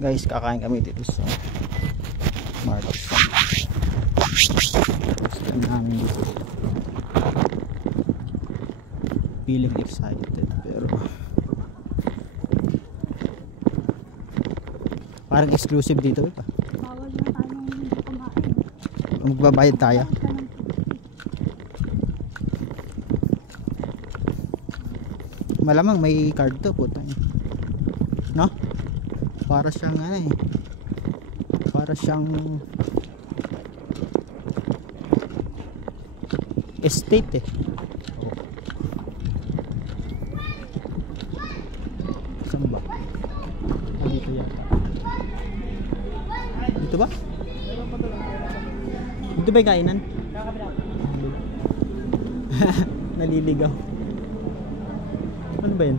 Guys, kakain kami dito sa Marcos. First time namin dito. Feeling excited pero parang exclusive dito pa. Bawal na tayong hindi kumain. Magbabayad tayo. Malamang may card to, puta. No? Para siyang ano eh. Para siyang estate eh. Oh. Saan ba? Dito yata. Dito ba? Dito ba yung kainan? Naliligaw. Ano ba yun?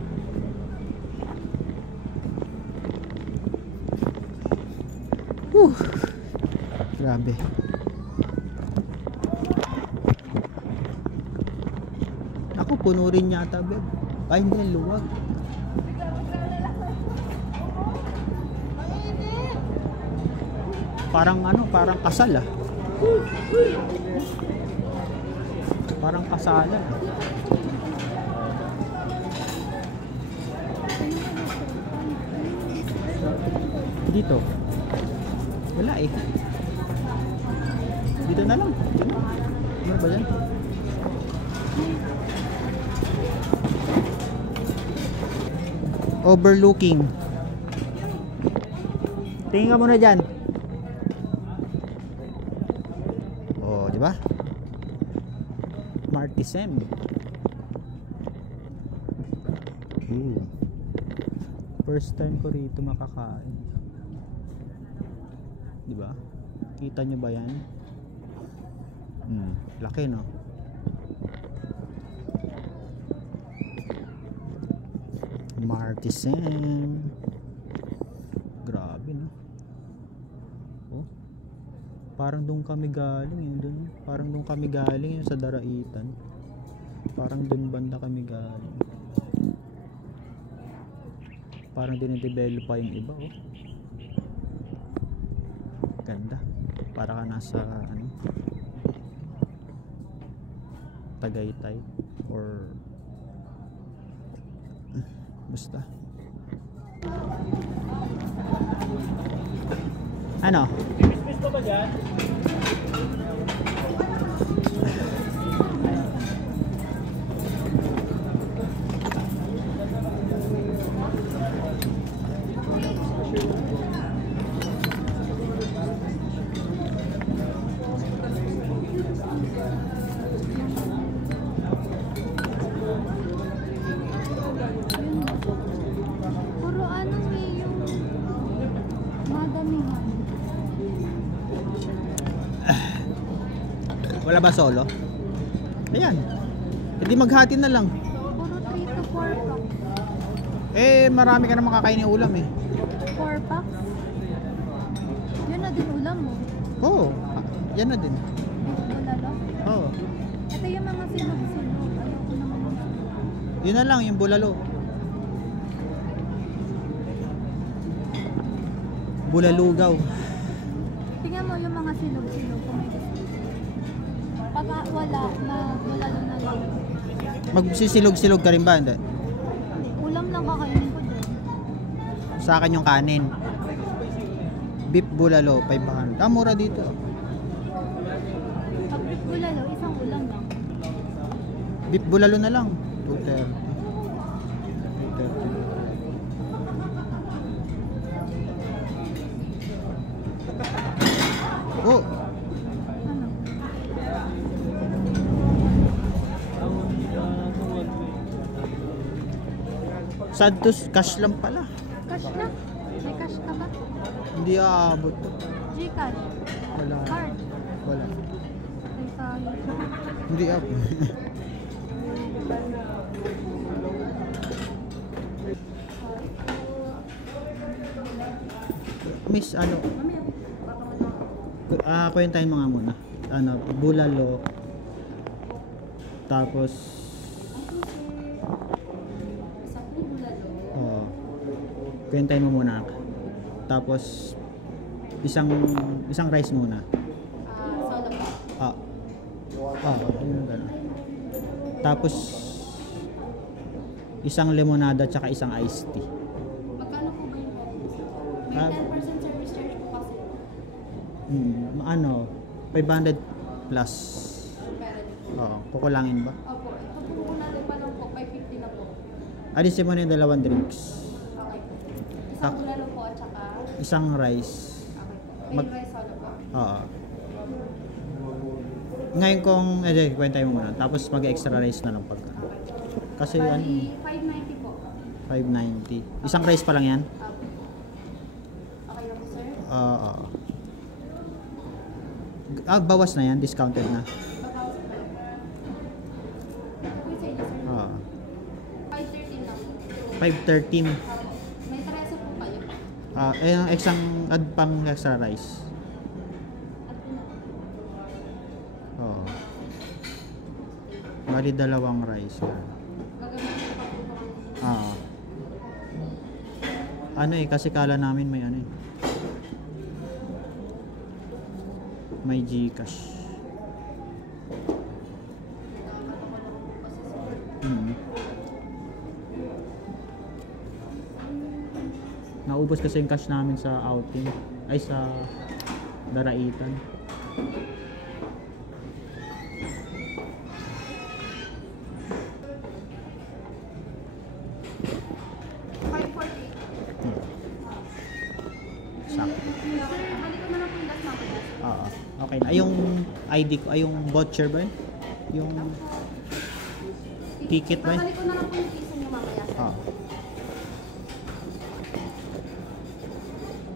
Grabe. Ako, puno rin yata, babe. Ay, hindi, luwag. Parang ano, parang kasal ah. Parang kasalan ah. Dito. Wala eh. Dito na lang. Dito na. Ano ba yan? Overlooking. Tingin ka muna dyan. Oh, di ba? Martisem. First time ko rito makakain. Di ba? Kita nyo ba yan? Laki no? Martisem. Grabe no? Oh. Parang doon kami galing yun dun. Parang doon kami galing yun sa Daraitan. Parang doon banda kami galing. Parang dinidevelop pa yung iba oh. Ganda. Para ka nasa ano, Tagaytay or basta. Ano? Business pa ba dyan? Puro ano eh, yung madamihan. Wala ba solo? Ayan. Hindi maghati na lang. Puro 3 to 4 packs. Eh, marami ka na makakain ng ulam eh. 4 packs? Yun na din ulam mo. Oo. Yan na din. Wala lang. Oo. Ito yung mga sinog-sinog. Ayoko naman yung sinog. Yun na lang, yung bulalo. Bulalugaw. Tingnan mo yung mga sinog-sinog kung may gusto. Pag wala, bulalo na lang. Magsisilog-silog ka rin ba? Hindi. Ulam lang kakainin ko dyan. Sa akin yung kanin. Beef bulalo, 500. Ah, mura dito. Pag bulalo, isang ulam lang. Beef bulalo na lang. 230. 230. Oh! Ano? Santos, cash lang pala. Cash na? May cash ka ba? Hindi aabot. Gcash? Wala. Card? Wala. Ay tayo. Hindi ako. Miss, ano? Kwentahin mo nga muna. Ano, bulalo. Tapos kwentahin mo muna. Tapos isang rice muna. Solo po. Yun gano'n. Tapos isang limonada tsaka isang iced tea. Magkano po ba yung may Ah. 10% service charge po kasi. Ano, 500 plus. Oo, kukulangin ba? Opo, ito po kung natin pa lang po, 550 na po. Alisin mo na yung dalawang drinks. Okay po. Isang bulalo po at saka, Isang rice. okay po. Mag- Plain rice solo po. Oo. Ngayon kung, kwenta mo muna. Tapos mag-extra rice na lang pagka. Kasi ano, Bali, 590 po. 590. Isang rice pa lang yan? Opo. Okay na po, sir? Oo. Bawas na yan, discounted na. Babawas po. Ito po yung sa inyo, sir. Oo. 513 lang po. 513. Opo. May 13 po kayo. Yung isang add pang extra rice. At po na. Oo. Bali dalawang rice. Gagamitin pa po po kami. Ano kasi kala namin may ano may Gcash. Naubos kasi yung cash namin sa outing ay sa Daraitan. Sakto. Balik ko na lang po yung last natin. Oo. Okay na. Ay, yung ID ko, ay yung voucher ba yun? Yung ticket ba yun? Babalik ko na lang po yung piso niyo mamaya, sir. Oo.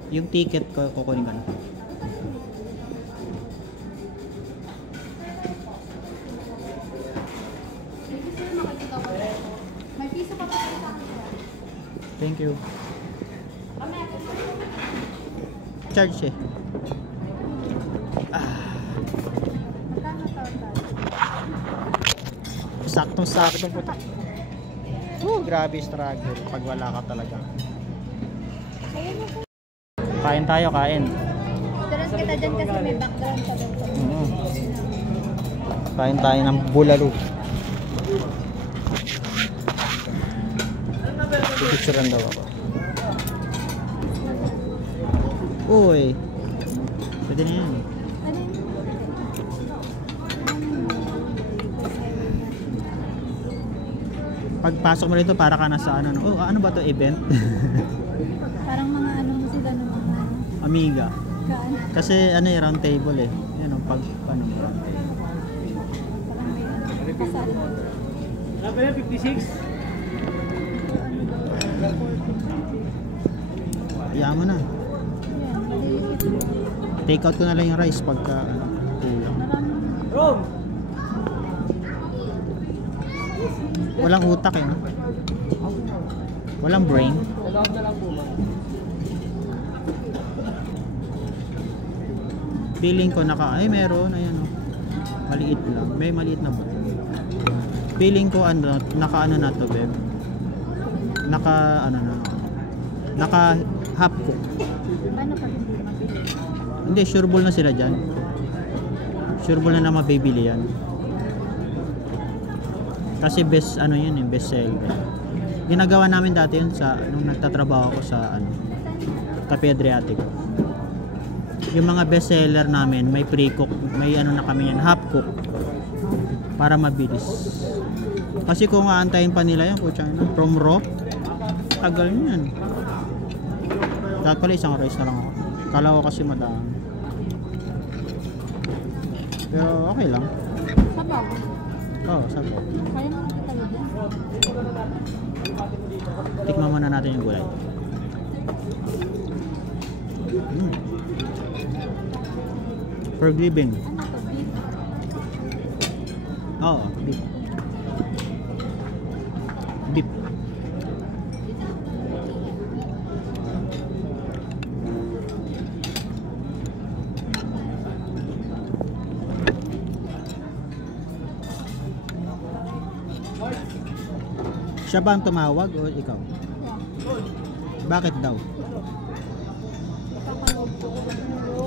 Yung ticket ko, kukunin ka na. Thank you, sir. Makikita ko na. May piso pa po kayo sa akin, sir. Thank you. Mamaya po, sir. Charge eh. Magkano total? Saktong-sakto po. Grabe struggle pag wala ka talaga. Kain tayo, kain. Stress kita dyan kasi may background sa doon. Kain tayo ng bulalo. Picturean daw ako. Uy. Pwede na yan. Pagpasok mo rito para ka nasa ano. Oh, ano ba to event? Parang mga ano sila ng mga Amiga. kaan. Kasi ano eh, round table eh. Yan o, pag ano mo. Parang may ano. Kasal. Ano ba yan? 56? Iyan mo na. Yan, maliliit. Take out ko na lang yung rice pagka kulang. Maraming Rom! Walang utak eh, no? Walang brain. Dalawang na lang po, ma'am. Feeling ko ay meron, ayan o. Maliit lang. May maliit na ba? Feeling ko naka ano na to, beb. Naka half cook. Paano pag hindi mabili? Hindi, sureball na sila dyan. Sureball na mabibili yan. Kasi best seller. Ginagawa namin dati yun nung nagtatrabaho ako sa Cafe Adriatic. Yung mga best seller namin, may pre-cook, may na kami yan, half cook. Para mabilis. Kasi kung aantayin pa nila yan, from raw, tagal niyan. Dapat pala isang rice na lang ako. Kala ko kasi madami. Pero okay lang. Sabaw. Oo, sabi. Kaya naman kita yun. Tikman muna natin yung gulay. Forgiving. Ano to? Beef? Oo, beef. Beef. Siya ba ang tumawag o ikaw? Yeah. Bakit daw? Gusto ko na tulog.